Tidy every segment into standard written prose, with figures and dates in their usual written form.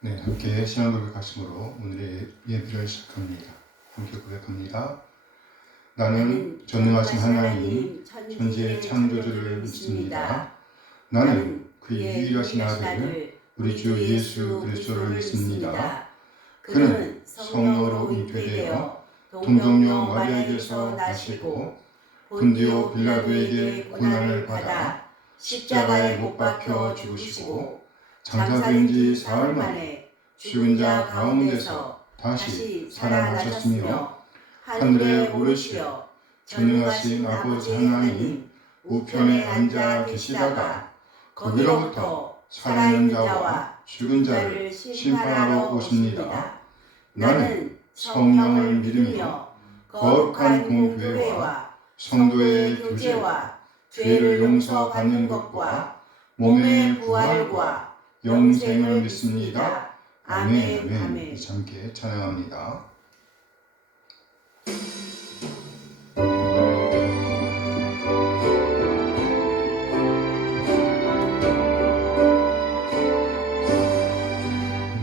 네, 함께 신앙 고백하심으로 오늘의 예배를 시작합니다. 함께 고백합니다. 나는 전능하신 하나님, 천지의 창조주를 믿습니다. 나는 그의 유일하신 아들, 우리 주 예수 그리스도를 믿습니다. 그는 성령으로 잉태되어 동정녀 마리아에게서 나시고 본디오 빌라도에게 고난을 받아 십자가에 못 박혀 죽으시고 장사된 지 사흘 만에 죽은 자 가운데서 다시 살아나셨으며 하늘에 오르시어 전능하신 아버지 하나님 우편에 앉아 계시다가 거기로부터 살아있는 자와 죽은 자를 심판하러 오십니다. 나는 성령을 믿으며 거룩한 공교회와 성도의 교제와 죄를 용서받는 것과 몸의 부활과 영생을 믿습니다. 아멘. 아멘. 함께 찬양합니다.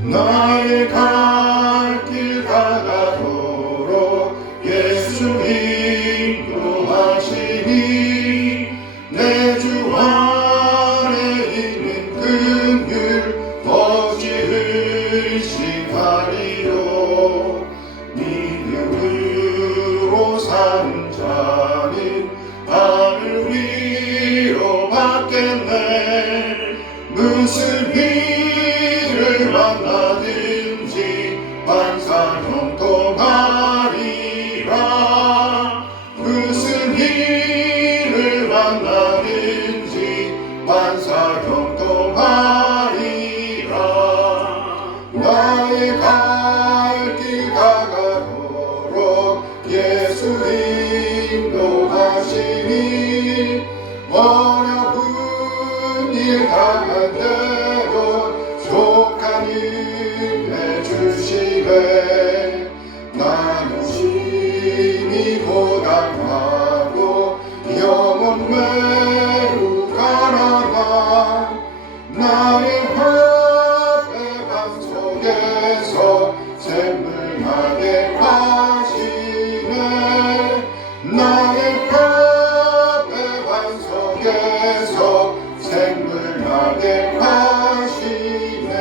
나의 갈 길 다가도록 예수 인도하시니 내 주 안에 있는 긍휼 어찌 의심하리요. 믿음으로 산 자는 하늘 위로 받겠네. 무슨 일을 만나든지 반사 형통하리라. 무슨 일을 만나든지 반사 형통하리라. 나의 갈 길 다가도록 예수 인도하시니 어려운 일 당할 때도 족한 은혜 주시네. 나는 심히 고단하고 영혼 매우 가난한 나의 화배 방 속에서 샘물나게 하시네. 나의 화배 방 속에서 샘물나게 하시네.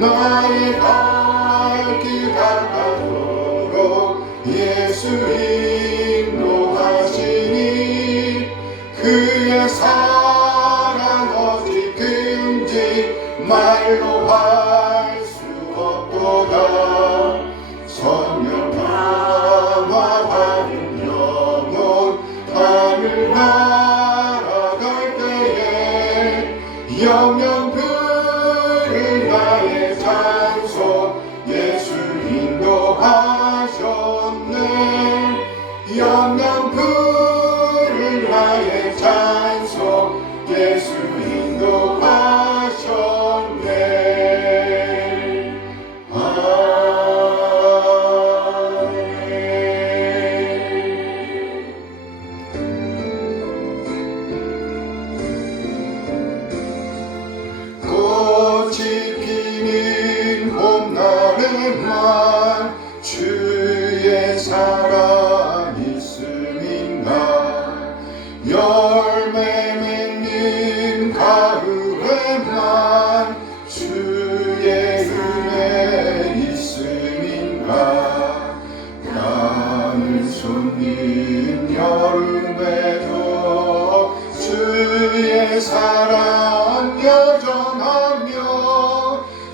나의 갈 길 다가도록 예수 인도하시니 그의 사랑 어찌 큰지 말로 할 수 없도다. 성령 감화 받은 영혼 하늘 날아갈 때에 영영 부를 나의 찬송 예수 인도하셨네. 영영 부를 나의 찬송 예수 인도하셨네. 아멘. 꽃이 피는 봄날에만 주의 사랑 있음인가. 열매 맺는 가을에만 주의 은혜 있음인가. 나는 손님 여름에도 주의 사랑 여전하며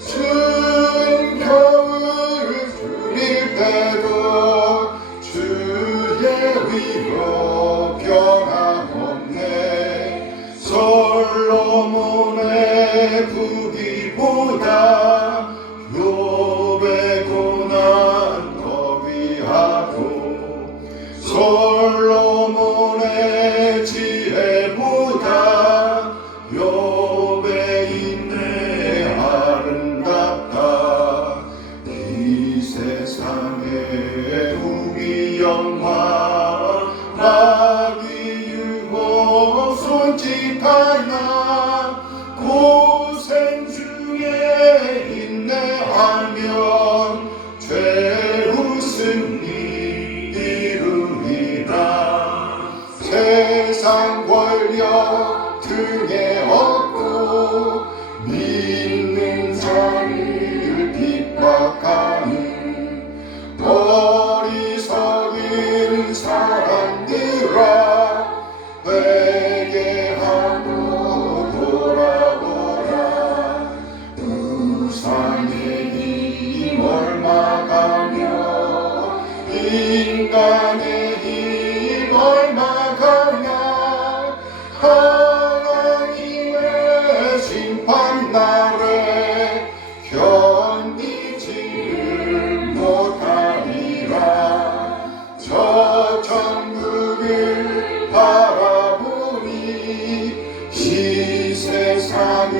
추운 겨울 줄일 때도 주의 위로 변함없네. 솔로몬의 부귀보다 욥의 고난 더 귀하고 솔로몬의 지혜보다 욥의 인내 아름답다. 이 세상의 후기 영화 마귀 유혹 손짓 하나 고생 중에 인내하면 최후 승리 이루리라. 세상 권력 등에 얻고 믿는 자를 핍박하는 어리석은 사람들아, 회개하고 돌아보라. 우상의 힘 얼마가며 인간의 힘 얼마가냐. 하나님의 심판날에 견디지를 못하리라. 저 천국을 바라보니 시세상은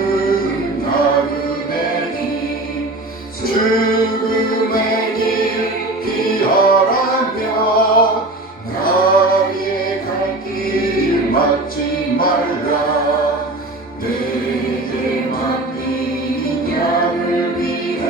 나그네니 죽음의 길 피하라며 나의 갈 길 막지 말라. 내게 맡긴 양을 위해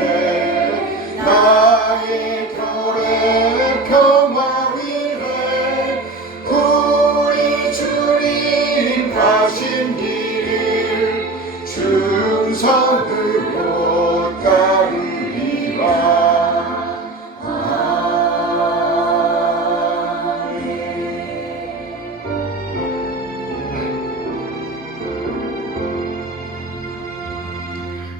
나의 결의 평화 위해 우리 주님 가신 길을 충성으로 따르리라.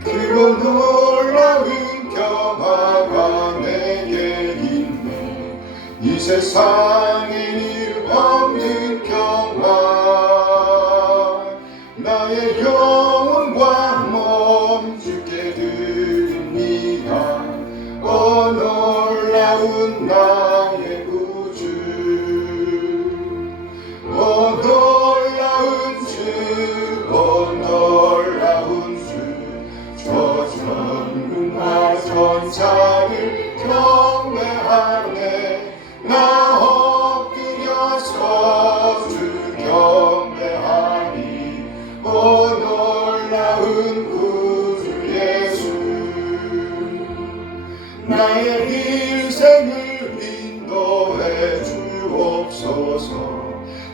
그리고 놀라운 평화가 내게 있네. 이 세상에 일 없는 평화. 나의 영혼과 몸 주께 드립니다. 놀라운 나의 구주. 놀라운 주, 놀라운 주. 저 전군과 전사를 경배하네. 나 엎드려서 주 경배하니. 놀라운 구주 예수. 나의 인생을 인도해 주옵소서.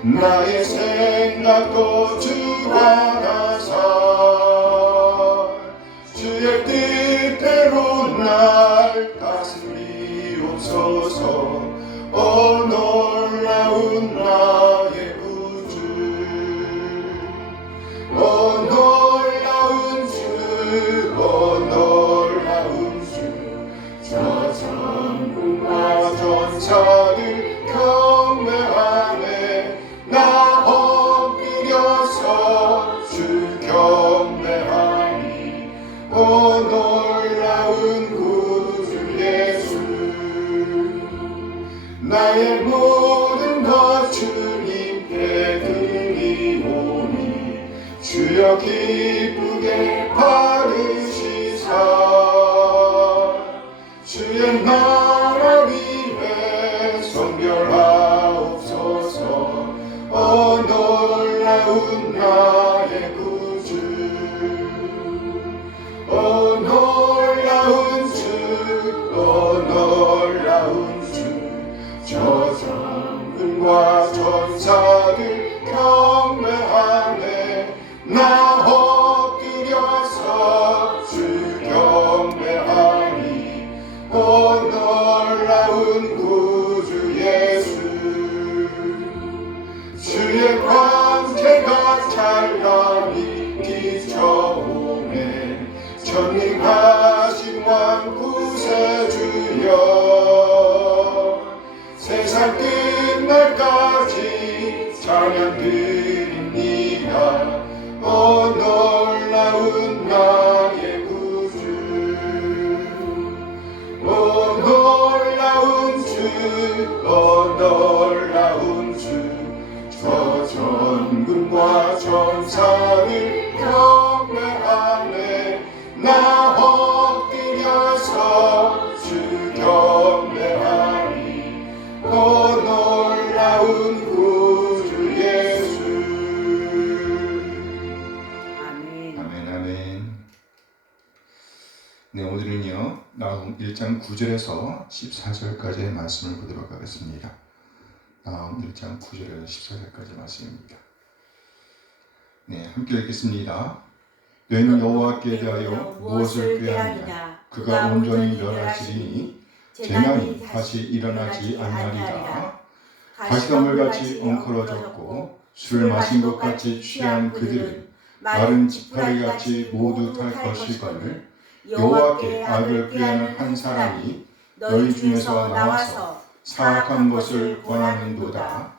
나의 생각도 주가 나사 주의 뜻대로 날 다스리옵소서. 놀라운 나의 구주. 놀라운 주, 놀라운 주. 저 천군과 전사를 경배하네. 나 엎드려서 주 경배하니. 놀라운 구주 예수. 나의 모든 것 주님께 드리오니. 주여 기쁘게 받으시사 주의 나라 위에 성결하옵소서. 놀라운 나의 구주. 놀라운 주, 놀라운 주. 저 장군과 전사들 경배하네. 나 엎드려서 주 경배하니. 놀라운 구주 예수. 주의 광채가 찬란히 비춰오네. 전능하신 왕 구세주여. 세상 끝날까지 찬양 드립니다. 놀라운 나의 구주. 놀라운 주, 놀라운 주. 저 전군과 전사를 경배하네. 나 엎드려서 주 경배하니. 놀라운 구주 예수. 아멘. 아멘, 아멘. 나훔 1장 9절에서 14절까지의 말씀을 보도록 하겠습니다. 나훔 1장 9절에서 14절까지 말씀입니다. 네, 함께 읽겠습니다. 너희는 여호와께 대하여 무엇을 꾀하느냐? 그가 온전히 멸하시리니 재난이 다시 일어나지 아니하리라. 가시덤불같이 엉클어졌고 술 마신 것 같이 취한 그들은 마른 지팡이같이 모두 탈 것이거늘 여호와께 악을 꾀하는 한 사람이 너희 중에서 나와서 사악한 것을 권하는도다.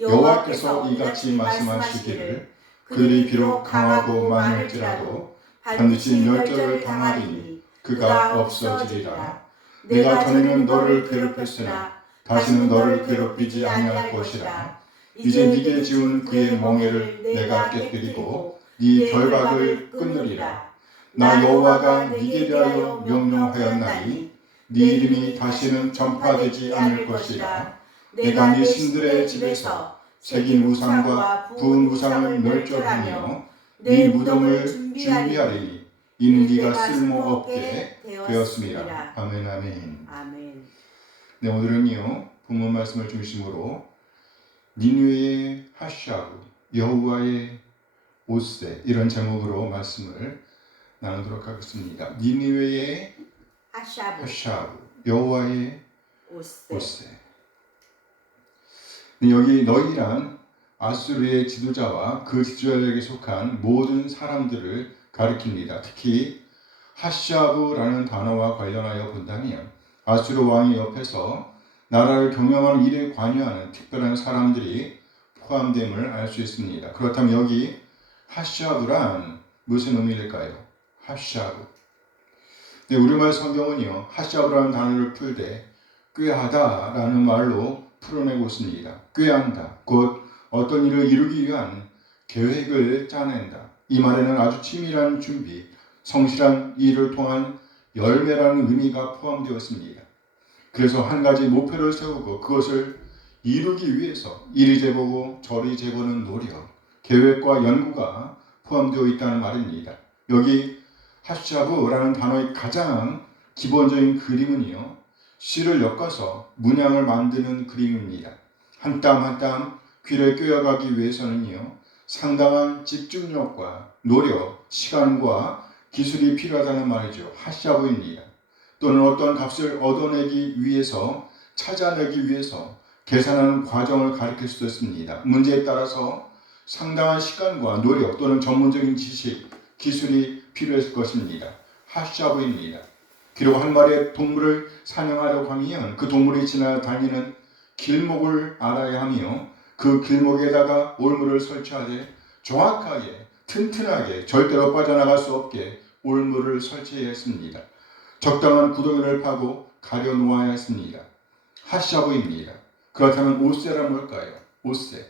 여호와께서 이같이 말씀하시기를 그들이 비록 강하고 많을지라도 반드시 멸절을 당하리니 그가 없어지리라. 내가 전에는 너를 괴롭혔으나 다시는 너를 괴롭히지 아니할 것이라. 이제 네게 지운 그의 멍에를 내가 깨뜨리고 네 결박을 끊으리라. 나 여호와가 네게 대하여 명령하였나니 네 이름이 다시는 전파되지 않을 것이라. 내가 네 신들의 집에서 새긴 우상과 부은 우상을 멸절하며 네 무덤을 준비하리니 이는 네가 쓸모없게 되었습니다. 아멘 아멘. 아멘. 네, 오늘은요 본문 말씀을 중심으로 니느웨의 하샤브, 여호와의 옷새 이런 제목으로 말씀을 나누도록 하겠습니다. 니느웨의 하샤브, 여호와의 옷새. 네, 여기 너희란 아수르의 지도자와 그 지도자에게 속한 모든 사람들을 가리킵니다. 특히 하샤브라는 단어와 관련하여 본다면 아수르 왕의 옆에서 나라를 경영하는 일에 관여하는 특별한 사람들이 포함됨을 알 수 있습니다. 그렇다면 여기 하샤브란 무슨 의미일까요? 하샤브. 네, 우리말 성경은요 하샤브라는 단어를 풀 때 꾀하다라는 말로 풀어내고 있습니다. 꾀한다, 곧 어떤 일을 이루기 위한 계획을 짜낸다. 이 말에는 아주 치밀한 준비, 성실한 일을 통한 열매라는 의미가 포함되어 있습니다. 그래서 한 가지 목표를 세우고 그것을 이루기 위해서 이리 재보고 저리 재보는 노력, 계획과 연구가 포함되어 있다는 말입니다. 여기 하샤브라는 단어의 가장 기본적인 그림은요, 실을 엮어서 문양을 만드는 그림입니다. 한 땀 한 땀 귀를 꿰어가기 위해서는요, 상당한 집중력과 노력, 시간과 기술이 필요하다는 말이죠. 하샤브입니다. 또는 어떤 값을 얻어내기 위해서, 찾아내기 위해서 계산하는 과정을 가리킬 수도 있습니다. 문제에 따라서 상당한 시간과 노력 또는 전문적인 지식, 기술이 필요했을 것입니다. 하샤브입니다. 그리고 한 마리의 동물을 사냥하려고 하면 그 동물이 지나다니는 길목을 알아야 하며 그 길목에다가 올물을 설치하되 정확하게 튼튼하게 절대로 빠져나갈 수 없게 올물을 설치해야 했습니다. 적당한 구덩이를 파고 가려 놓아야 했습니다. 하샤브입니다. 그렇다면 옷새란 뭘까요? 옷새.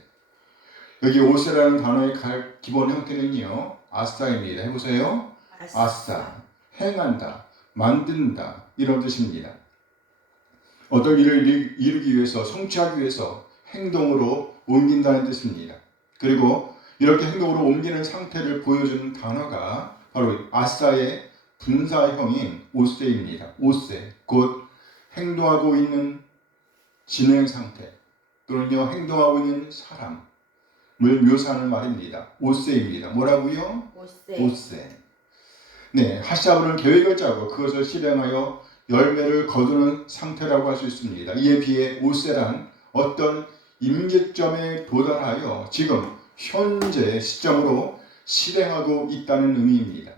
여기 옷새라는 단어의 기본 형태는요 아싸입니다. 해보세요. 아싸. 행한다, 만든다 이런 뜻입니다. 어떤 일을 이루기 위해서, 성취하기 위해서 행동으로 옮긴다는 뜻입니다. 그리고 이렇게 행동으로 옮기는 상태를 보여주는 단어가 바로 아싸의 분사형인 옷새입니다. 옷새, 곧 행동하고 있는 진행 상태 또는요 행동하고 있는 사람을 묘사하는 말입니다. 옷새입니다. 뭐라고요? 옷새. 네, 하샤브는 계획을 짜고 그것을 실행하여 열매를 거두는 상태라고 할 수 있습니다. 이에 비해 옷새란 어떤 임계점에 도달하여 지금 현재 시점으로 실행하고 있다는 의미입니다.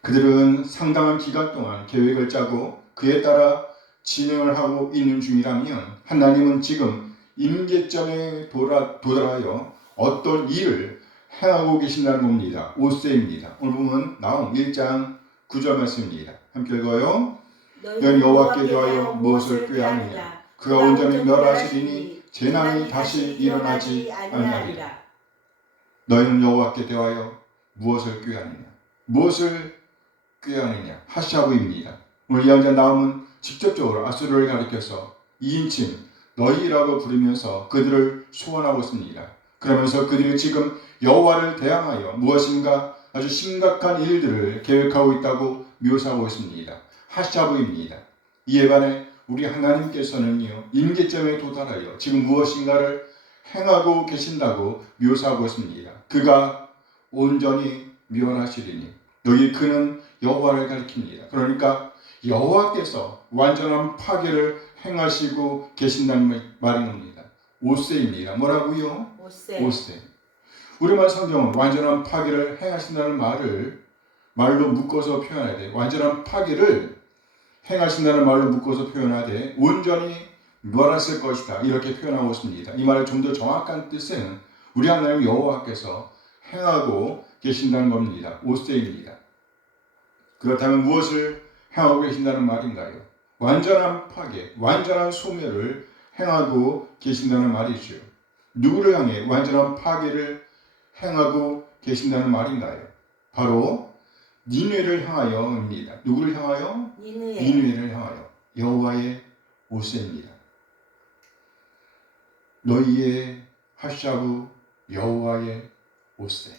그들은 상당한 기간 동안 계획을 짜고 그에 따라 진행을 하고 있는 중이라면 하나님은 지금 임계점에 도달하여 어떤 일을 행하고 계신다는 겁니다. 옷새입니다. 오늘 보면 나훔 1장 9절 말씀입니다. 함께 읽어요. 너희는 여호와께 대하여 무엇을 꾀하느냐? 그가 온전히 멸하시리니 재난이 다시 일어나지 아니하리라. 너희는 여호와께 대하여 무엇을 꾀하느냐? 무엇을 꾀하느냐? 하샤브입니다. 오늘 이 한장 나움은 직접적으로 아수르를 가리켜서 2인칭 너희라고 부르면서 그들을 소원하고 있습니다. 그러면서 그들이 지금 여호와를 대항하여 무엇인가 아주 심각한 일들을 계획하고 있다고 묘사하고 있습니다. 핫샤브입니다. 이에 반해 우리 하나님께서는요, 임계점에 도달하여 지금 무엇인가를 행하고 계신다고 묘사하고 있습니다. 그가 온전히 멸하시리니, 여기 그는 여호와를 가리킵니다. 그러니까 여호와께서 완전한 파괴를 행하시고 계신다는 말인 겁니다. 오세입니다. 뭐라고요? 오세. 우리말 성경은 완전한 파괴를 행하신다는 말을 말로 묶어서 표현하되, 완전한 파괴를 행하신다는 말로 묶어서 표현하되 온전히 멸하실 것이다, 이렇게 표현하고 있습니다. 이 말의 좀 더 정확한 뜻은 우리 하나님 여호와께서 행하고 계신다는 겁니다. 오세입니다. 그렇다면 무엇을 행하고 계신다는 말인가요? 완전한 파괴, 완전한 소멸을 행하고 계신다는 말이죠. 누구를 향해 완전한 파괴를 행하고 계신다는 말인가요? 바로 니느웨를 향하여입니다. 누구를 향하여? 니느웨를 향하여. 여호와의 오세입니다. 너희의 핫샤브 여호와의 오세.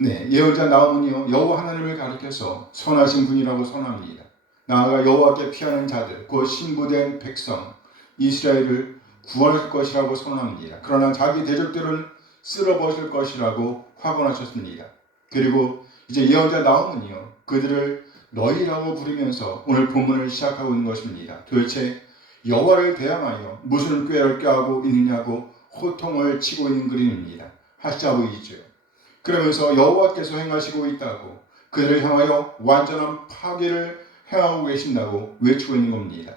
네, 예언자 나홈은요, 여호와 하나님을 가리켜서 선하신 분이라고 선합니다. 나아가 여호와께 피하는 자들, 곧 신부된 백성 이스라엘을 구원할 것이라고 선합니다. 그러나 자기 대적들은 쓸어버릴 것이라고 확언하셨습니다. 그리고 이제 예언자 나홈은요, 그들을 너희라고 부르면서 오늘 본문을 시작하고 있는 것입니다. 도대체 여호와를 대항하여 무슨 꾀를 꾀하고 있느냐고 호통을 치고 있는 그림입니다. 핫샤브이죠. 그러면서 여호와께서 행하시고 있다고, 그들을 향하여 완전한 파괴를 행하고 계신다고 외치고 있는 겁니다.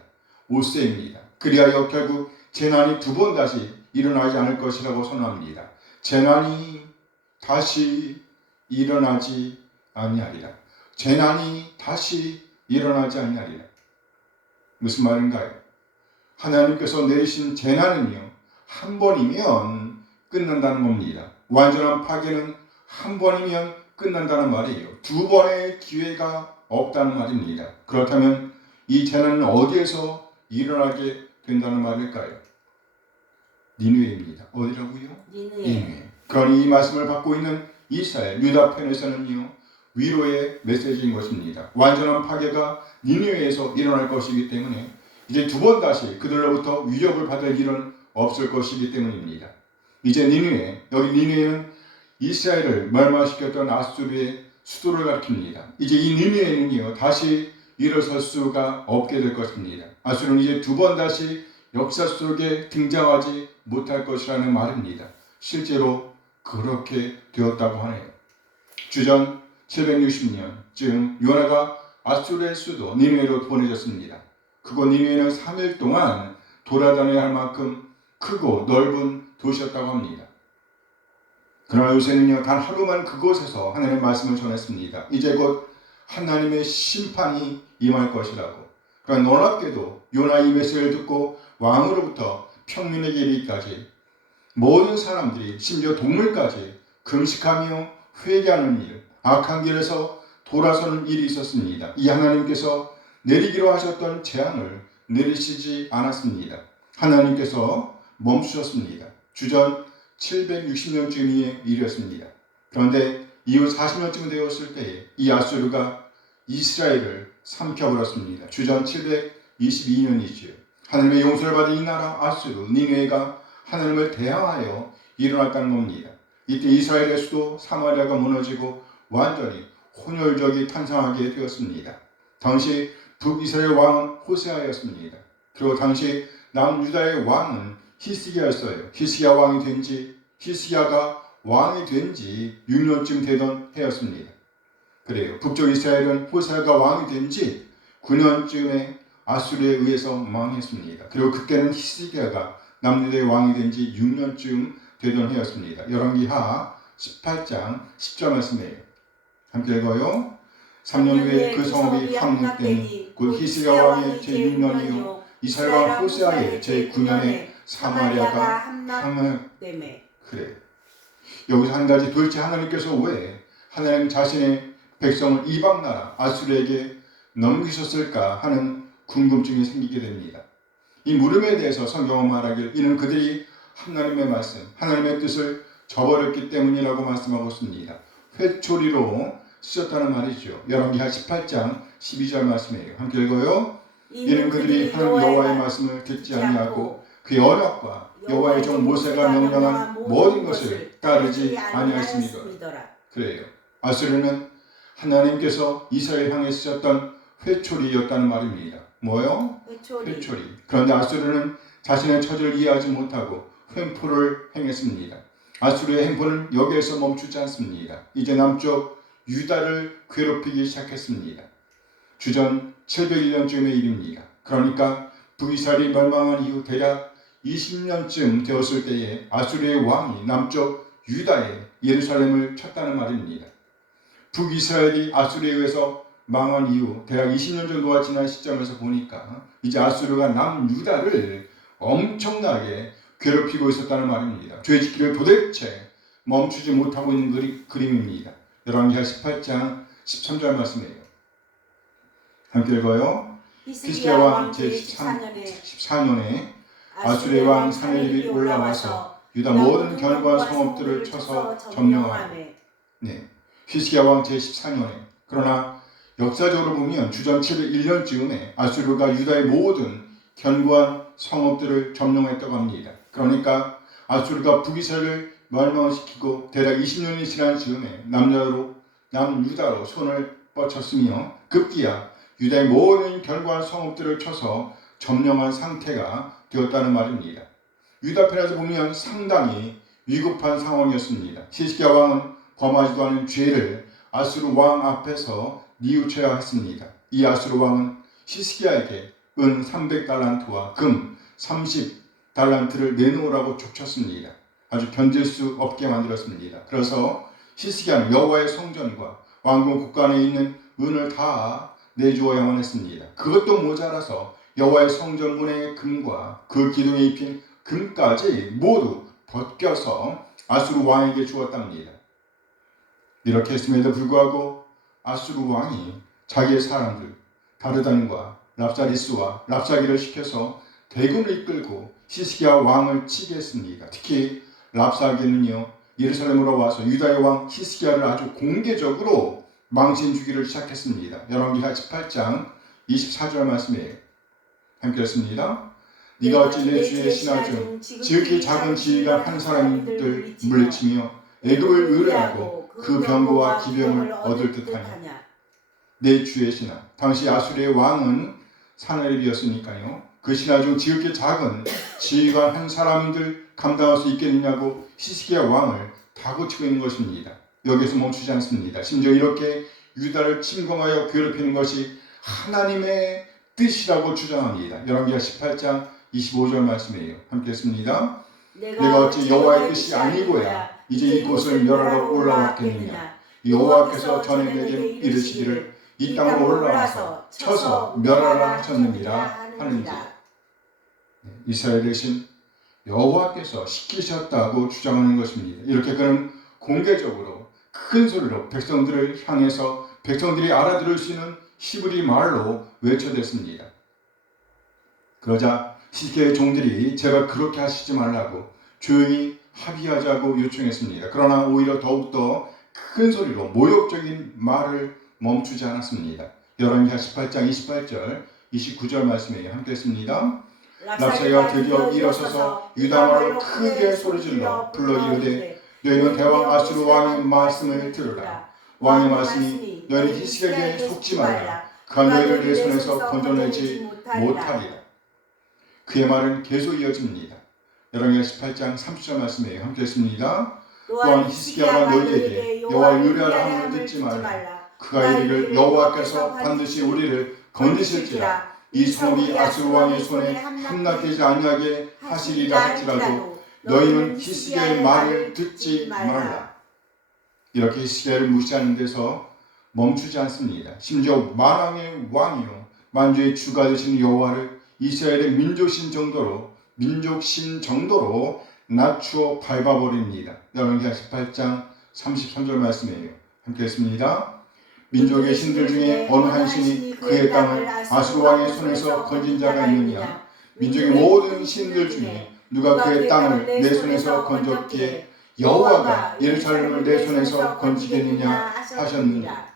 오세입니다. 그리하여 결국 재난이 두 번 다시 일어나지 않을 것이라고 선언합니다. 재난이 다시 일어나지 아니하리라. 재난이 다시 일어나지 아니하리라. 무슨 말인가요? 하나님께서 내리신 재난은요, 한 번이면 끝난다는 겁니다. 완전한 파괴는 한 번이면 끝난다는 말이에요. 두 번의 기회가 없다는 말입니다. 그렇다면 이 재난은 어디에서 일어나게 된다는 말일까요? 니느웨입니다. 어디라고요? 니느웨. 그러니 이 말씀을 받고 있는 이스라엘 유다 편에서는요, 위로의 메시지인 것입니다. 완전한 파괴가 니느웨에서 일어날 것이기 때문에 이제 두 번 다시 그들로부터 위협을 받을 일은 없을 것이기 때문입니다. 이제 니느웨, 여기 니느웨는 이스라엘을 멸망시켰던 아수르의 수도를 가리킵니다. 이제 이 니느웨는요, 다시 일어설 수가 없게 될 것입니다. 아수르는 이제 두 번 다시 역사 속에 등장하지 못할 것이라는 말입니다. 실제로 그렇게 되었다고 하네요. 주전 760년쯤 요나가 아수르의 수도 니느웨로 보내졌습니다. 그곳 니느웨는 3일 동안 돌아다녀야 할 만큼 크고 넓은 도시였다고 합니다. 그러나 요새는요, 단 하루만 그곳에서 하나님의 말씀을 전했습니다. 이제 곧 하나님의 심판이 임할 것이라고. 그러나 놀랍게도 요나 이 메시지를 듣고 왕으로부터 평민에게 이르기까지 모든 사람들이, 심지어 동물까지 금식하며 회개하는 일, 악한 길에서 돌아서는 일이 있었습니다. 이 하나님께서 내리기로 하셨던 재앙을 내리시지 않았습니다. 하나님께서 멈추셨습니다. 주전 760년쯤의 일이었습니다. 그런데 이후 40년쯤 되었을 때에 이 아수르가 이스라엘을 삼켜버렸습니다. 주전 722년이지요. 하나님의 용서를 받은 이 나라 아수르, 니느웨가 하나님을 대항하여 일어났다는 겁니다. 이때 이스라엘의 수도 사마리아가 무너지고 완전히 혼혈족이 탄생하게 되었습니다. 당시 북이스라엘 왕은 호세아였습니다. 그리고 당시 남유다의 왕은 히스기야였어요. 히스기야가 왕이 된 지 6년쯤 되던 해였습니다. 그래요. 북쪽 이스라엘은 호세아가 왕이 된 지 9년쯤에 아수르에 의해서 망했습니다. 그리고 그때는 히스기야가 남유다의 왕이 된 지 6년쯤 되던 해였습니다. 열왕기하 18장 10절 말씀이에요. 함께 읽어요. 3년 후에 그 성읍이 함락되니 곧 히스기야 왕의 제6년이요 이스라엘 왕 호세아의 제9년에 사마리아가 함락되매. 그래. 여기서 한 가지, 도대체 하나님께서 왜 하나님 자신의 백성을 이방 나라 아수르에게 넘기셨을까 하는 궁금증이 생기게 됩니다. 이 물음에 대해서 성경은 말하길 이는 그들이 하나님의 말씀, 하나님의 뜻을 저버렸기 때문이라고 말씀하고 있습니다. 회초리로 쓰셨다는 말이죠. 열왕기하 18장 12절 말씀이에요. 함께 읽어요. 이는 그들이 하나님 여호와의 말씀을 듣지 아니하고 그의 언약과 여호와의 종 모세가 명령한 모든 것을 따르지 아니하였음이더라. 그래요. 아수르는 하나님께서 이스라엘 향해 쓰셨던 회초리였다는 말입니다. 뭐요? 회초리. 그런데 아수르는 자신의 처지를 이해하지 못하고 횡포를 행했습니다. 아수르의 행포는 여기에서 멈추지 않습니다. 이제 남쪽 유다를 괴롭히기 시작했습니다. 주전 701년쯤의 일입니다. 그러니까 북이스라엘이 멸망한 이후 대략 20년쯤 되었을 때에 아수르의 왕이 남쪽 유다의 예루살렘을 쳤다는 말입니다. 북이스라엘이 아수르에 의해서 망한 이후 대략 20년 정도가 지난 시점에서 보니까 이제 아수르가 남유다를 엄청나게 괴롭히고 있었다는 말입니다. 죄짓기를 도대체 멈추지 못하고 있는 그림입니다. 열왕기하 18장 13절 말씀이에요. 함께 읽어요. 히스기야 왕 제14년에 아수르의 왕 사네립이 올라와서 유다 모든 견고한 성읍들을 쳐서 점령하며 네, 히스기야 왕 제14년에 그러나 역사적으로 보면 주전 701년쯤에 아수르가 유다의 모든 견고한 성읍들을 점령했다고 합니다. 그러니까 아수르가 북이스라엘을 멸망시키고 대략 20년이 지난 즈음에 남유다로 손을 뻗쳤으며 급기야 유다의 모든 견고한 성읍들을 쳐서 점령한 상태가 되었다는 말입니다. 유다 편에서 보면 상당히 위급한 상황이었습니다. 히스기야 왕은 범하지도 않은 죄를 아수르 왕 앞에서 뉘우쳐야 했습니다. 이 아수르 왕은 히스기야에게 은 300달란트와 금 30달란트를 내놓으라고 족쳤습니다. 아주 견딜 수 없게 만들었습니다. 그래서 히스기야는 여호와의 성전과 왕궁 국간에 있는 은을 다 내주어야만 했습니다. 그것도 모자라서 여호와의 성전문의 금과 그 기둥에 입힌 금까지 모두 벗겨서 아수르 왕에게 주었답니다. 이렇게 했음에도 불구하고 아수르 왕이 자기의 사람들 다르단과 랍사리스와 랍사기를 시켜서 대군을 이끌고 히스기야 왕을 치게 했습니다. 특히 랍사기는요 예루살렘으로 와서 유다의 왕 히스기야를 아주 공개적으로 망신 주기를 시작했습니다. 열왕기하 18장 24절 말씀이에요. 함께 읽습니다. 네가 어찌 내 주의 신하 중 지극히 작은 지휘관 한 사람들 물리치며 애굽을 의뢰하고 그 병거와 기병을 얻을 듯하냐. 내 주의 신하. 당시 아수르의 왕은 사나립이었으니까요. 그 신하 중 지극히 작은 지휘관 한 사람들 감당할 수 있겠느냐고 히스기야 왕을 다그치고 있는 것입니다. 여기서 멈추지 않습니다. 심지어 이렇게 유다를 침공하여 괴롭히는 것이 하나님의 뜻이라고 주장합니다. 열왕기하 18장 25절 말씀이에요. 함께 했습니다. 내가 어찌 여호와의 뜻이 아니고야 이제 이곳을 멸하러 올라왔겠느냐. 여호와께서 전에 내게 이르시기를 이 땅으로 올라와서 쳐서 멸하라 하셨느니라 하는지. 이스라엘의 신 여호와께서 시키셨다고 주장하는 것입니다. 이렇게 그는 공개적으로 큰 소리로 백성들을 향해서 백성들이 알아들을 수 있는 히브리 말로 외쳐댔습니다. 그러자 히스기야의 종들이 제발 그렇게 하시지 말라고 조용히 합의하자고 요청했습니다. 그러나 오히려 더욱더 큰 소리로 모욕적인 말을 멈추지 않았습니다. 열왕기하 18장 28절 29절 말씀이에요. 함께 했습니다. 랍사기가 드디어 일어서서 유다 말로 크게 소리질러 불러 이르되 너희는 대왕 아수르 왕의 말씀을 들으라. 왕의 말씀이 너희 히스기야에게 속지 말라. 그가 너희를 내 손에서 건져내지 못하리라. 그의 말은 계속 이어집니다. 열왕기하 18장 30절 말씀이에요. 함께 했습니다. 또한 히스기야가 너희에게 여호와의 의뢰하라 함을 듣지 말라. 그가 이르기를 여호와께서 반드시 우리를 건지실지라. 이 성읍이 아수르 왕의 손에 함락되지 아니하게 하시리라 할지라도 너희는 히스기야의 말을 듣지 말라. 이렇게 히스기야를 무시하는 데서 멈추지 않습니다. 심지어 만왕의 왕이요 만주의 주가 되시는 여호와를 이스라엘의 민족신 정도로 낮추어 밟아버립니다. 열왕기하 18장 33절 말씀이에요. 함께 했습니다. 민족의 신들 중에 어느 한 신이 그의 땅을 아수르 왕의 손에서 건진 자가 있느냐. 민족의 모든 신들 중에 누가 그의 땅을 내 손에서 건졌기에 여호와가 예루살렘을 내 손에서 건지겠느냐 하셨느냐.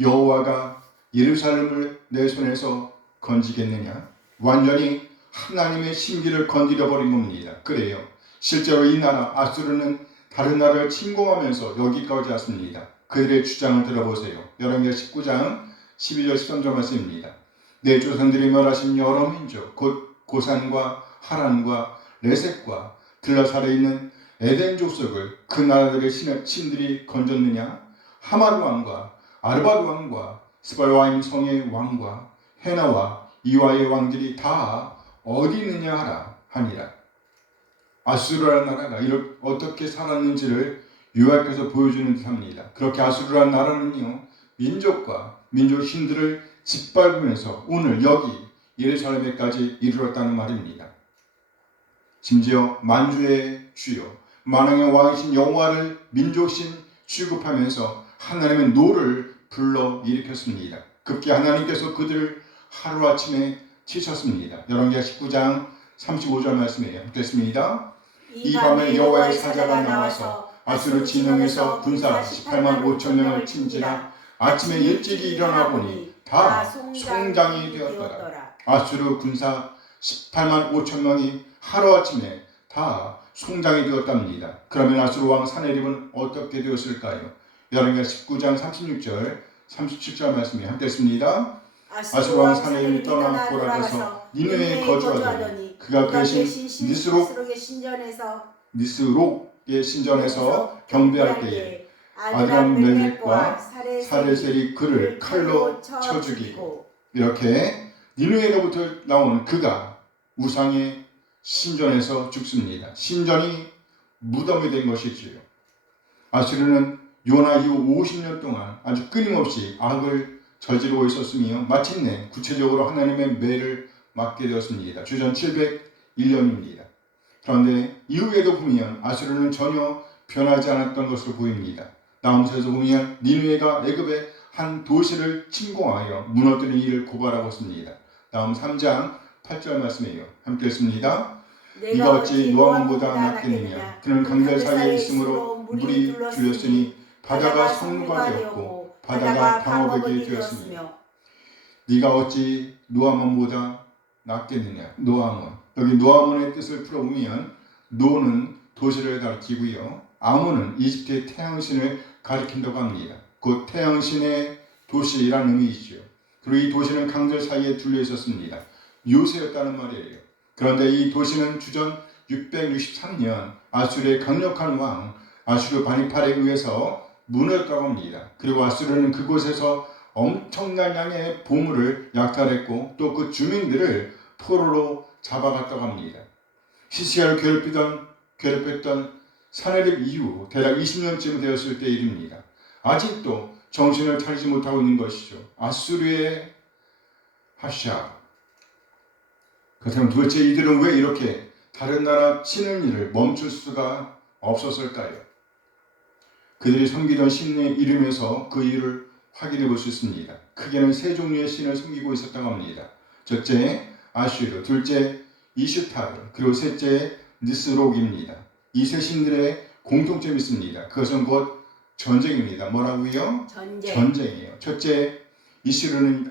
여호와가 예루살렘을 내 손에서 건지겠느냐? 완전히 하나님의 심기를 건드려 버린 겁니다. 그래요. 실제로 이 나라 아수르는 다른 나라를 침공하면서 여기까지 왔습니다. 그들의 주장을 들어보세요. 열왕기하 19장 12절 13절 말씀입니다. 내 조상들이 멸하신 여러 민족 곧 고산과 하란과 레셋과 들라살에 있는 에덴 족속을 그 나라들의 신들이 건졌느냐? 하맛 왕과 아르밧 왕과 스발와임 성의 왕과 헤나와 이와의 왕들이 다 어디 있느냐 하라 하니라. 아수르라는 나라가 어떻게 살았는지를 요약해서 보여주는 듯합니다. 그렇게 아수르라는 나라는요, 민족과 민족 신들을 짓밟으면서 오늘 여기 예루살렘에까지 이르렀다는 말입니다. 심지어 만주의 주요 만왕의 왕이신 여호와를 민족신 취급하면서 하나님의 노를 불러 일으켰습니다. 급기 하나님께서 그들을 하루아침에 치셨습니다. 열왕기하 19장 35절 말씀이에요. 됐습니다. 이 밤에 여호와의 사자가 나와서 아수르 진영에서 군사 18만 5천 명을 친지라 아침에 일찍이 일어나 보니 다 송장이 되었더라. 아수르 군사 18만 5천 명이 하루아침에 다 송장이 되었답니다. 그러면 아수르 왕 사네립은 어떻게 되었을까요? 열왕기하 19장 36절 37절 말씀이 함께 했습니다. 아수르 왕 사네립이 떠나 돌아가서 니느웨에 거주하더니 그가 그 대신 니스록의 신전에서 경배할 때에 아드람멜렉과 사레셀이 그를 칼로 쳐 죽이고, 이렇게 니느웨로부터 나온 그가 우상의 신전에서 죽습니다. 신전이 무덤이 된 것이지요. 아수르는 요나 이후 50년 동안 아주 끊임없이 악을 저지르고 있었으며 마침내 구체적으로 하나님의 매를 맞게 되었습니다. 주전 701년입니다. 그런데 이후에도 보면 아수르는 전혀 변하지 않았던 것으로 보입니다. 나홈서에서 보면 니느웨가 애굽의 한 도시를 침공하여 무너뜨린 일을 고발하고 있습니다. 나홈 3장 8절 말씀이에요. 함께 읽습니다. 네가 어찌 노아몬보다 낫겠느냐? 그는 강들 사이에 있으므로 물이 줄였으니 바다가 성루가 되었고 바다가 방어벽이 되었으며. 네가 어찌 노아몬보다 낫겠느냐? 노아몬. 여기 노아몬의 뜻을 풀어보면 노는 도시를 가리키고요, 아몬은 이집트의 태양신을 가리킨다고 합니다. 곧 태양신의 도시라는 의미이죠. 그리고 이 도시는 강들 사이에 둘려 있었습니다. 요새였다는 말이에요. 그런데 이 도시는 주전 663년 아수르의 강력한 왕 아수르 바니팔에 의해서 무너졌다고 합니다. 그리고 아수르는 그곳에서 엄청난 양의 보물을 약탈했고 또 그 주민들을 포로로 잡아갔다고 합니다. 히스기야를 괴롭혔던 사네립 이후 대략 20년쯤 되었을 때 일입니다. 아직도 정신을 차리지 못하고 있는 것이죠. 아수르의 하샤. 그렇다면 도대체 이들은 왜 이렇게 다른 나라 치는 일을 멈출 수가 없었을까요? 그들이 섬기던 신의 이름에서 그 일을 확인해 볼 수 있습니다. 크게는 세 종류의 신을 섬기고 있었다고 합니다. 첫째 아슈르, 둘째 이슈타르, 그리고 셋째 니스록입니다. 이 세 신들의 공통점이 있습니다. 그것은 곧 전쟁입니다. 뭐라고요? 전쟁이에요. 첫째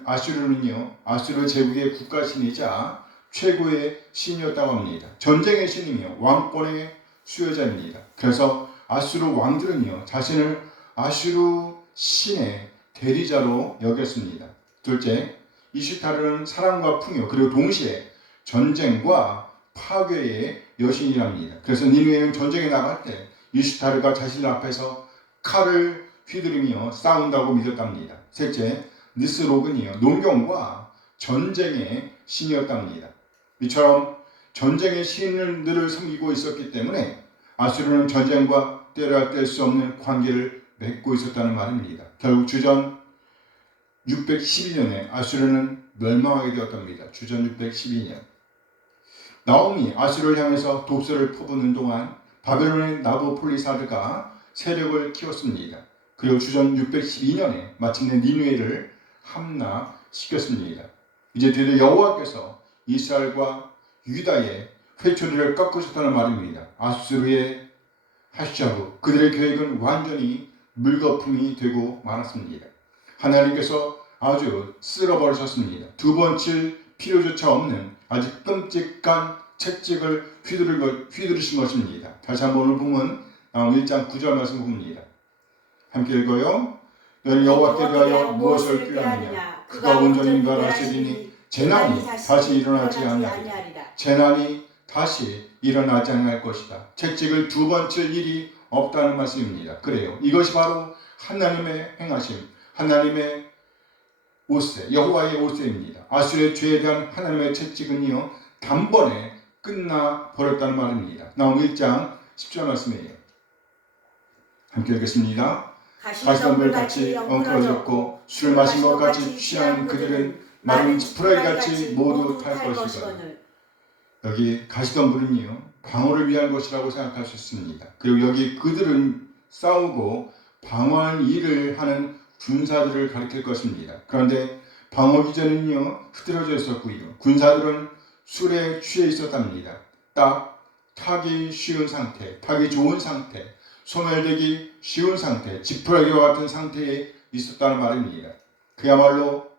아슈르는요, 아수르 제국의 국가신이자 최고의 신이었다고 합니다. 전쟁의 신이며 왕권의 수요자입니다. 그래서 아수르 왕들은요, 자신을 아수르 신의 대리자로 여겼습니다. 둘째, 이슈타르는 사랑과 풍요 그리고 동시에 전쟁과 파괴의 여신이랍니다. 그래서 니느웨는 전쟁에 나갈 때 이슈타르가 자신 앞에서 칼을 휘두르며 싸운다고 믿었답니다. 셋째, 니스록은요, 농경과 전쟁의 신이었답니다. 이처럼 전쟁의 신들을 섬기고 있었기 때문에 아수르는 전쟁과 때려야 뗄 수 없는 관계를 맺고 있었다는 말입니다. 결국 주전 612년에 아수르는 멸망하게 되었답니다. 주전 612년. 나홈이 아수르를 향해서 독서를 퍼붓는 동안 바벨론의 나부폴리사드가 세력을 키웠습니다. 그리고 주전 612년에 마침내 니느웨를 함락시켰습니다. 이제 드디어 여호와께서 이스라엘과 유다의 회초리를 꺾으셨다는 말입니다. 아수르의 하샤브, 그들의 계획은 완전히 물거품이 되고 말았습니다. 하나님께서 아주 쓸어버리셨습니다. 두 번 칠 필요조차 없는 아주 끔찍한 채찍을 휘두르신 것입니다. 다시 한번 오늘 보면 1장 9절 말씀 봅니다. 함께 읽어요. 너는 여호와께 대하여 무엇을 꾀하느냐? 그가 온전히 멸하시리니 재난이 다시 일어나지 아니하리라. 재난이 다시 일어나지 않을 것이다. 채찍을 두 번 칠 일이 없다는 말씀입니다. 그래요. 이것이 바로 하나님의 행하심, 하나님의 옷세, 여호와의 옷세입니다. 아수르의 죄에 대한 하나님의 채찍은요 단번에 끝나 버렸다는 말입니다. 나홈 1장 10절 말씀이에요. 함께 읽겠습니다. 가시덤불같이 엉클어졌고 술 마신 것 같이 취한 그들은 마른 지푸라기같이 모두 탈 것이거늘. 여기 가시덤불은요 방어를 위한 것이라고 생각할 수 있습니다. 그리고 여기 그들은 싸우고 방어하는 일을 하는 군사들을 가리킬 것입니다. 그런데 방어기 전에는요 흐트러져 있었고요. 군사들은 술에 취해 있었답니다. 딱 타기 쉬운 상태, 타기 좋은 상태, 소멸되기 쉬운 상태, 지푸라기와 같은 상태에 있었다는 말입니다. 그야말로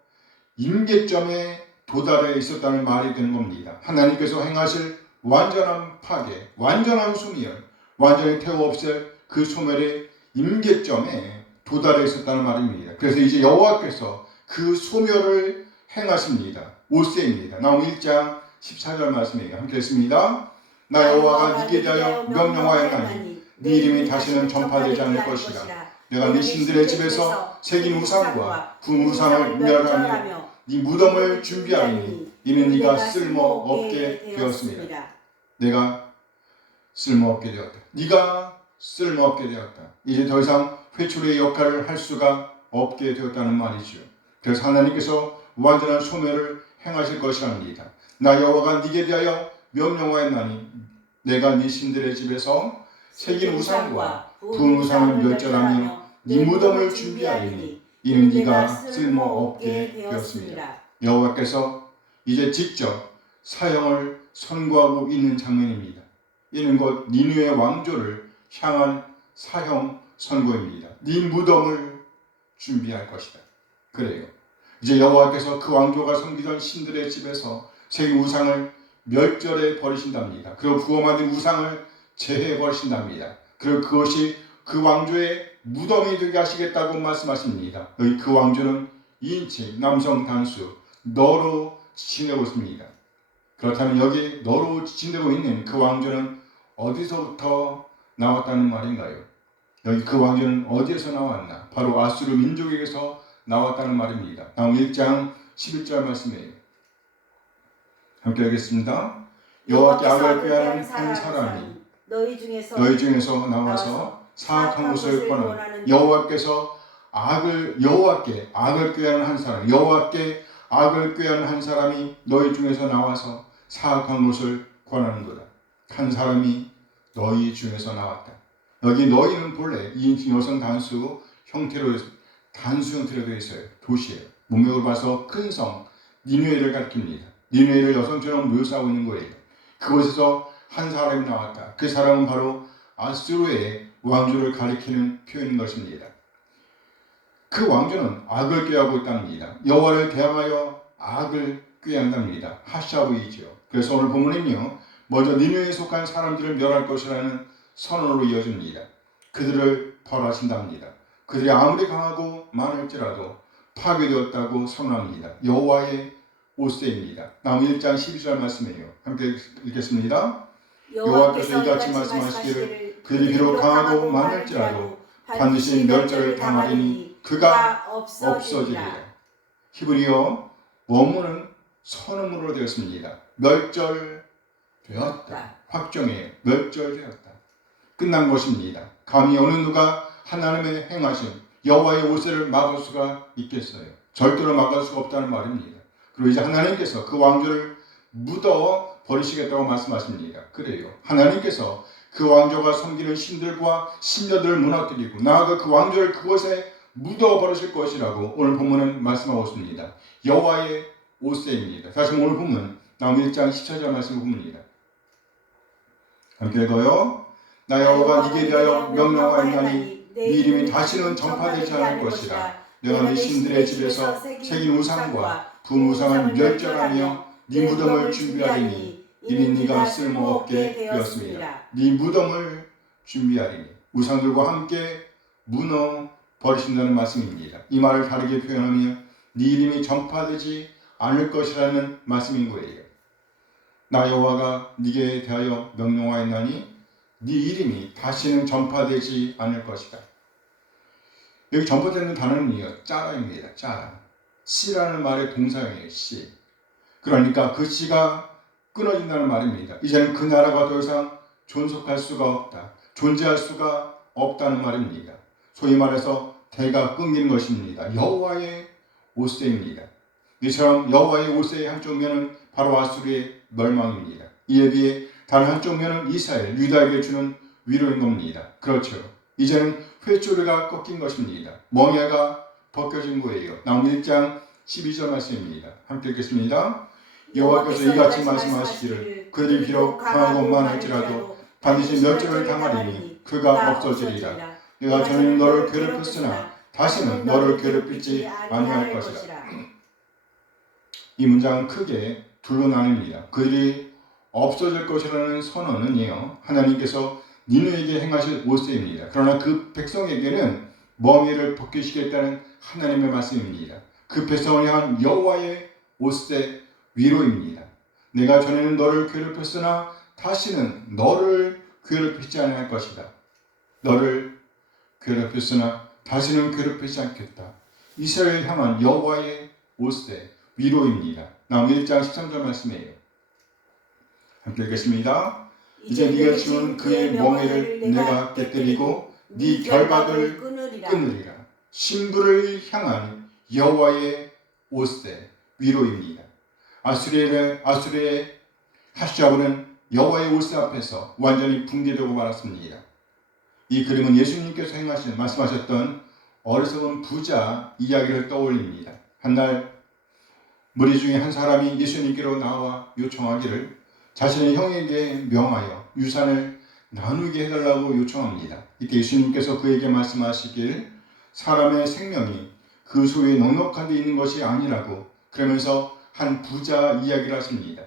임계점에 도달해 있었다는 말이 되는 겁니다. 하나님께서 행하실 완전한 파괴, 완전한 소멸, 완전히 태워 없앨 그 소멸의 임계점에 도달해 있었다는 말입니다. 그래서 이제 여호와께서 그 소멸을 행하십니다. 옷세입니다. 나홈 1장 14절 말씀이에요. 함께 읽습니다. 나 여호와가 네게 대하여 명령하였나니 네 이름이 다시는 전파되지 않을 것이라. 내가 네 신들의 집에서 새긴 우상과 군 우상을 멸하며 네 무덤을 준비하리니 이는 네가 쓸모없게 되었습니다. 내가 쓸모없게 되었다. 네가 쓸모없게 되었다. 이제 더 이상 회초리의 역할을 할 수가 없게 되었다는 말이죠. 그래서 하나님께서 완전한 소멸을 행하실 것이랍니다. 나 여호와가 네게 대하여 명령하였나니 내가 네 신들의 집에서 새긴 우상과 군 우상을 멸절하며 네 무덤을 준비하리니 이는 네가 쓸모없게 되었습니다. 여호와께서 이제 직접 사형을 선고하고 있는 장면입니다. 이는 곧 니느웨 왕조를 향한 사형 선고입니다. 네 무덤을 준비할 것이다. 그래요. 이제 여호와께서 그 왕조가 섬기던 신들의 집에서 새긴 우상을 멸절해 버리신답니다. 그리고 그와 만든 우상을 제해 버리신답니다. 그리고 그것이 그 왕조의 무덤이 되게 하시겠다고 말씀하십니다. 여기 그 왕조는 2인칭 남성 단수 너로 지내고 있습니다. 그렇다면 여기 너로 지내고 있는 그 왕조는 어디서부터 나왔다는 말인가요? 여기 그 왕조는 어디에서 나왔나? 바로 아수르 민족에게서 나왔다는 말입니다. 나홈 1장 11절 말씀이에요. 함께 하겠습니다. 여호와께 악을 꾀하는 한 사람이 너희 중에서 나와서 사악한 것을 권하는 여호와께 악을 꾀하는 한 사람, 여호와께 악을 꾀하는 한 사람이 너희 중에서 나와서 사악한 것을 권하는도다. 한 사람이 너희 중에서 나왔다. 여기 너희는 본래 2인칭 여성 단수 형태로 되어 있어요. 도시예요. 문맥으로 봐서 큰 성 니느웨를 가리킵니다. 니느웨를 여성처럼 묘사하고 있는 거예요. 그곳에서 한 사람이 나왔다. 그 사람은 바로 아수르의 왕조를 가리키는 표현인 것입니다. 그 왕조는 악을 꾀하고 있답니다. 여호와를 대항하여 악을 꾀한답니다. 하샤브이죠. 그래서 오늘 본문은요, 먼저 니느웨에 속한 사람들을 멸할 것이라는 선언으로 이어집니다. 그들을 벌하신답니다. 그들이 아무리 강하고 많을지라도 파괴되었다고 선언합니다. 여호와의 옷세입니다. 나홈 1장 12절 말씀이에요. 함께 읽겠습니다. 여호와께서 이같이 말씀하시기를 그들이 비록 강하고 많을지라도 반드시 멸절을 당하리니 그가 없어지리라. 히브리어 원문은 선음으로 되었습니다. 멸절되었다. 확정이에요. 멸절되었다. 끝난 것입니다. 감히 어느 누가 하나님의 행하심 여호와의 옷을 막을 수가 있겠어요? 절대로 막을 수가 없다는 말입니다. 그리고 이제 하나님께서 그 왕조를 묻어 버리시겠다고 말씀하십니다. 그래요. 하나님께서 그 왕조가 섬기는 신들과 신녀들을 무너뜨리고 나아가 그 왕조를 그곳에 묻어 버리실 것이라고 오늘 본문은 말씀하고 있습니다. 여호와의 옷세입니다. 다시 오늘 본문 나홈 1장 14절 말씀 본문입니다. 함께 읽어요. 나 여호와가 네게 대하여 명령하였나니 네 이름이 다시는 전파되지 않을 것이라. 내가 네 신들의 집에서 새긴 우상과 분 우상을 멸절하며 네 무덤을 준비하리니 이미 네가 쓸모없게 되었습니다. 네 무덤을 준비하리니 우상들과 함께 무너 버리신다는 말씀입니다. 이 말을 다르게 표현하면 네 이름이 전파되지 않을 것이라는 말씀인 거예요. 나 여호와가 네게 대하여 명령하였나니 네 이름이 다시는 전파되지 않을 것이다. 여기 전파되는 단어는요, 짜라입니다. 짜라. 씨라는 말의 동사형이에요. 씨. 그러니까 그 씨가 끊어진다는 말입니다. 이제는 그 나라가 더 이상 존속할 수가 없다. 존재할 수가 없다는 말입니다. 소위 말해서 대가 끊기는 것입니다. 여호와의 옷새입니다. 이처럼 여호와의 옷새의 한쪽 면은 바로 아수르의 멸망입니다. 이에 비해 다른 한쪽 면은 이스라엘, 유다에게 주는 위로인 겁니다. 그렇죠. 이제는 횃조리가 꺾인 것입니다. 멍에가 벗겨진 거예요. 나홈미 1장 12절 말씀입니다. 함께 읽겠습니다. 여호와께서 이같이 말씀하시기를 그들이 비록 강하고만 할지라도 반드시 멸절을 당하리니 그가 없어지리라. 내가 전에는 너를 괴롭혔으나 다시는 너를 괴롭히지 아니할 것이라. 이 문장은 크게 둘로 나뉩니다. 그들이 없어질 것이라는 선언은요, 하나님께서 니느에게 행하실 옷새입니다. 그러나 그 백성에게는 멍에를 벗기시겠다는 하나님의 말씀입니다. 그 백성을 향한 여호와의 옷새 위로입니다. 내가 전에는 너를 괴롭혔으나 다시는 너를 괴롭히지 않을 것이다. 너를 괴롭혔으나 다시는 괴롭히지 않겠다. 이스라엘 향한 여호와의 옷새 위로입니다. 나홈미 1장 13절 말씀이에요. 함께 읽겠습니다. 이제 네가 지은 그의 멍에를 내가 깨뜨리고 네 결박을 끊으리라. 신부를 향한 여호와의 옷새 위로입니다. 아수르의 핫샤브는 여호와의 옷새 앞에서 완전히 붕괴되고 말았습니다. 이 그림은 예수님께서 말씀하셨던 어리석은 부자 이야기를 떠올립니다. 한날 무리 중에 한 사람이 예수님께로 나와 요청하기를 자신의 형에게 명하여 유산을 나누게 해달라고 요청합니다. 이때 예수님께서 그에게 말씀하시길 사람의 생명이 그 소유에 넉넉한 데 있는 것이 아니라고 그러면서 한 부자 이야기를 하십니다.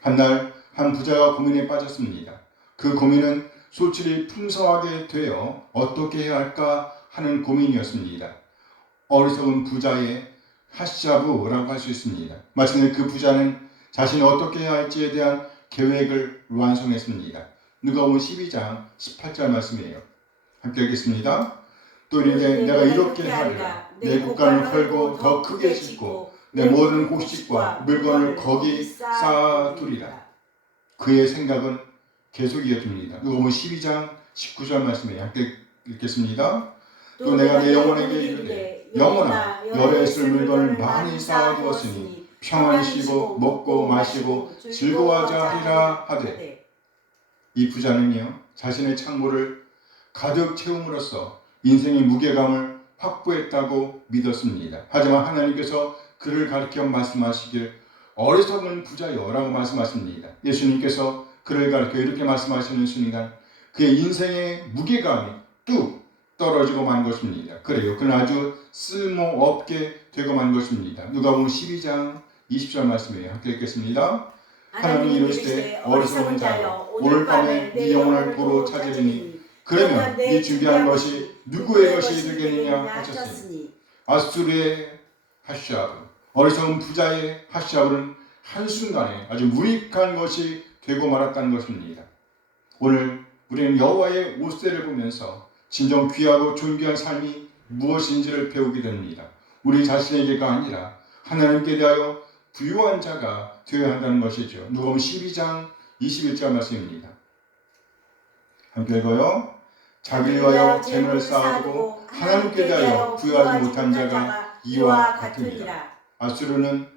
한날 한 부자가 고민에 빠졌습니다. 그 고민은 소출이 풍성하게 되어 어떻게 해야 할까 하는 고민이었습니다. 어리석은 부자의 핫샤브라고 할 수 있습니다. 마침내 그 부자는 자신이 어떻게 해야 할지에 대한 계획을 완성했습니다. 누가복음 12장 18절 말씀이에요. 함께 읽겠습니다. 또 이르되 내가 이렇게 하리라. 내 곳간을 헐고 더 크게 짓고 내 모든 곡식과 물건을 거기 쌓아두리라. 그의 생각은 계속 이어집니다. 누가복음 12장 19절 말씀이에요. 함께 읽겠습니다. 또 내가 내 영혼에게 이르되 영혼아 열에 있을 물건을 많이 쌓아두었으니 평안히 쉬고 먹고 마시고 즐거워하자 하리라 하되. 이 부자는요, 자신의 창고를 가득 채움으로써 인생의 무게감을 확보했다고 믿었습니다. 하지만 하나님께서 그를 가리켜 말씀하시길 어리석은 부자여 라고 말씀하십니다. 예수님께서 그를 가리켜 이렇게 말씀하시는 순간 그의 인생의 무게감이 뚝 떨어지고 만 것입니다. 그래요. 그는 아주 쓸모없게 되고 만 것입니다. 누가복음 12장 20절 말씀이에요. 함께 읽겠습니다. 하나님이 이르시되 어리석은 자여 오늘 밤에 네 영혼을 도로 찾으리니 그러면 네 준비한 것이 누구의 것이 되겠느냐 하셨으니. 아수르의 핫샤브, 어리석은 부자의 핫샤브는 한순간에 아주 무익한 것이 되고 말았다는 것입니다. 오늘 우리는 여호와의 옷새를 보면서 진정 귀하고 존귀한 삶이 무엇인지를 배우게 됩니다. 우리 자신에게가 아니라 하나님께 대하여 부유한 자가 되어야 한다는 것이죠. 누가복음 12장 21절 말씀입니다. 함께 읽어요. 자기를 위하여 재물을 쌓아두고 하나님께 대하여 부유하지 못한 자가 이와 같으니라. 아수르는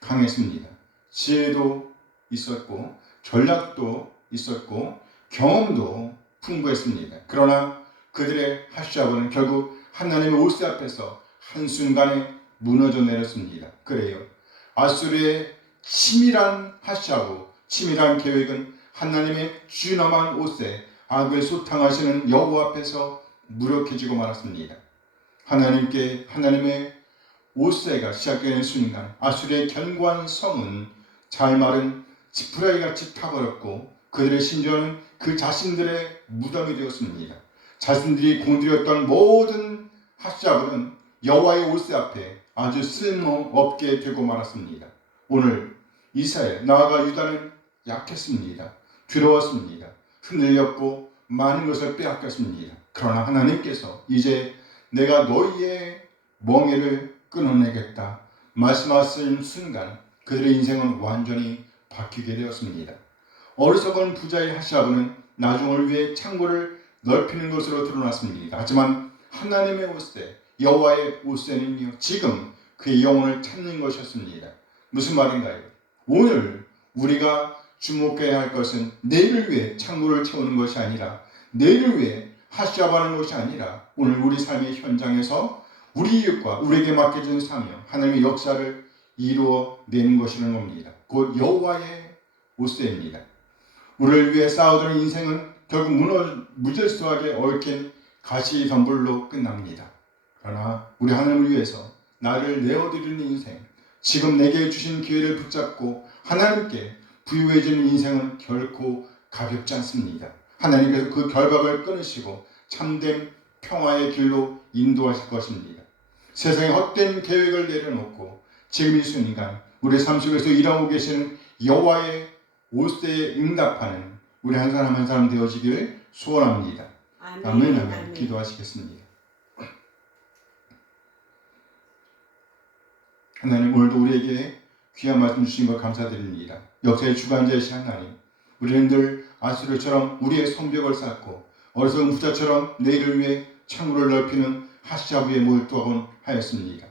강했습니다. 지혜도 있었고 전략도 있었고 경험도 풍부했습니다. 그러나 그들의 핫샤브는 결국 하나님의 옷새 앞에서 한순간에 무너져 내렸습니다. 그래요. 아수르의 치밀한 핫샤브, 치밀한 계획은 하나님의 쥐엄한 옷새, 악을 소탕하시는 여호와 앞에서 무력해지고 말았습니다. 하나님의 옷세가 시작되는 순간 아수르의 견고한 성은 잘 마른 지푸라기같이 타버렸고 그들의 심지어는 그 자신들의 무덤이 되었습니다. 자신들이 공들였던 모든 핫샤브는 여호와의 옷세 앞에 아주 쓸모없게 되고 말았습니다. 오늘 이스라엘 나아가 유다는 약했습니다. 두려웠습니다. 흔들렸고 많은 것을 빼앗겼습니다. 그러나 하나님께서 이제 내가 너희의 멍에를 끊어내겠다 말씀하신 순간 그들의 인생은 완전히 바뀌게 되었습니다. 어리석은 부자의 핫샤브는 나중을 위해 창고를 넓히는 것으로 드러났습니다. 하지만 하나님의 옷세, 여호와의 옷세는요 지금 그의 영혼을 찾는 것이었습니다. 무슨 말인가요? 오늘 우리가 주목해야 할 것은 내일을 위해 창고를 채우는 것이 아니라 내일을 위해 핫샤브하는 것이 아니라 오늘 우리 삶의 현장에서 우리 이웃과 우리에게 맡겨진 사명, 하나님의 역사를 이루어내는 것이라는 겁니다. 곧 여호와의 옷세입니다. 우리를 위해 싸우던 인생은 결국 무질서하게 얽힌 가시덤불로 끝납니다. 그러나 우리 하나님을 위해서 나를 내어드리는 인생, 지금 내게 주신 기회를 붙잡고 하나님께 부유해지는 인생은 결코 가볍지 않습니다. 하나님께서 그 결박을 끊으시고 참된 평화의 길로 인도하실 것입니다. 세상에 헛된 계획을 내려놓고 지금 이 순간 우리 삶 속에서 일하고 계시는 여호와의 옷세에 응답하는 우리 한 사람 한 사람 되어지길 소원합니다. 아멘, 아멘. 기도하시겠습니다. 하나님, 오늘도 우리에게 귀한 말씀 주신 것 감사드립니다. 역사의 주관자이신 하나님, 우리는 늘 아수르처럼 우리의 성벽을 쌓고 어리석은 부자처럼 내일을 위해 창문을 넓히는 핫샤브에 몰두하곤 하였습니다.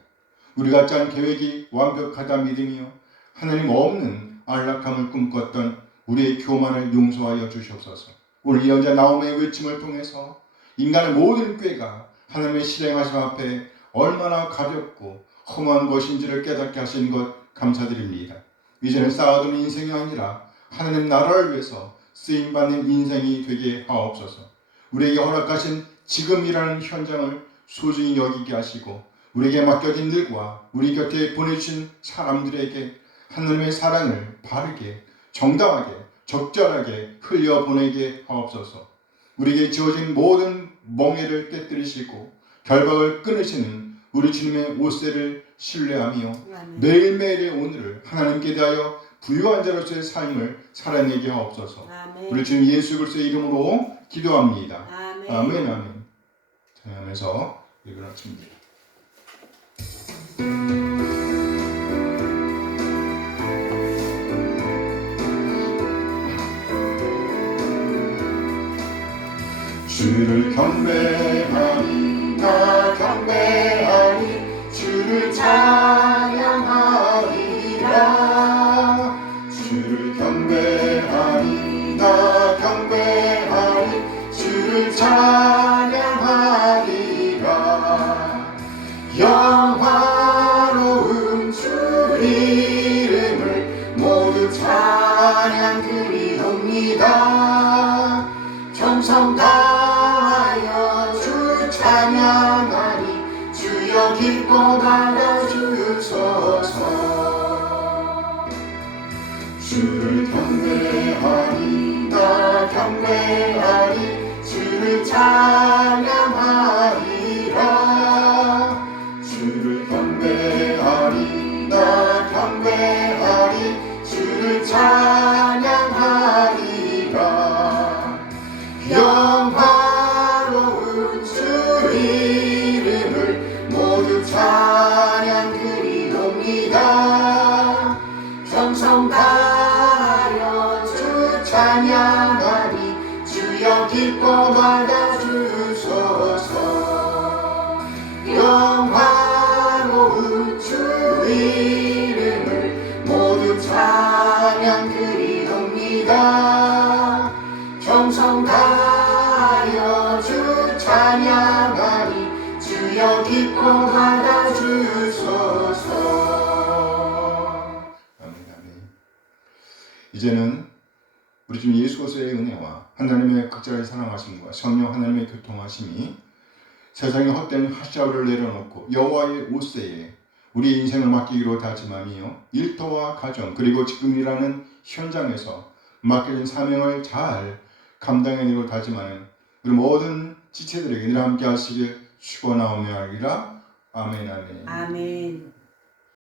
우리가 짠 계획이 완벽하다 믿으며 하나님 없는 안락함을 꿈꿨던 우리의 교만을 용서하여 주시옵소서. 오늘 예언자 나홈의 외침을 통해서 인간의 모든 꾀가 하나님의 실행하심 앞에 얼마나 가볍고 험한 것인지를 깨닫게 하신 것 감사드립니다. 이제는 쌓아둔 인생이 아니라 하나님 나라를 위해서 쓰임받는 인생이 되게 하옵소서. 우리에게 허락하신 지금이라는 현장을 소중히 여기게 하시고 우리에게 맡겨진 일과 우리 곁에 보내주신 사람들에게 하나님의 사랑을 바르게 정당하게 적절하게 흘려보내게 하옵소서. 우리에게 주어진 모든 멍에를 깨뜨리시고 결박을 끊으시는 우리 주님의 옷세를 신뢰하며 매일매일의 오늘을 하나님께 대하여 부유한 자로서의 삶을 살아내게 하옵소서. 우리 주님 예수 그리스도의 이름으로 기도합니다. 아멘, 아멘. 찬양하면서 일어났습니다. 주를 경배하리, 나 경배하리, 주를 찬양하리라. 주를 경배하리, 나 경배하리, 주를 찬양하리라. 영화로운 주 이름을 모두 찬양 드리옵니다. 정성 다하여 주 찬양하리, 주여 기뻐 받아주소서. 주를 경배하리, 나 경배하리, 주를 찬양하리라. 주를 경배하리, 나 경배하리, 주를 찬양하리라. 영화로운 주 이름을 모두 찬양 드리옵니다. 정성 다하여 주 찬양하리, 주여 기뻐 받아주소서. 영화로운 주 이름을 모두 찬양 드리옵니다. 정성 다하여 주 찬양하리, 주여 기뻐 받아주소서. 아멘, 아멘. 이제는 우리 주님 예수 그리스도의 은혜와 하나님의 극자의 사랑하심과 성령 하나님의 교통하심이 세상의 헛된 핫샤브를 내려놓고 여호와의 옷세에 우리 인생을 맡기기로 다짐하며 일터와 가정 그리고 지금 일하는 현장에서 맡겨진 사명을 잘 감당해내기로 다짐하는 우리 모든 지체들에게 늘 함께 하시길 축원하오며 하리라. 아멘 아멘. 아멘.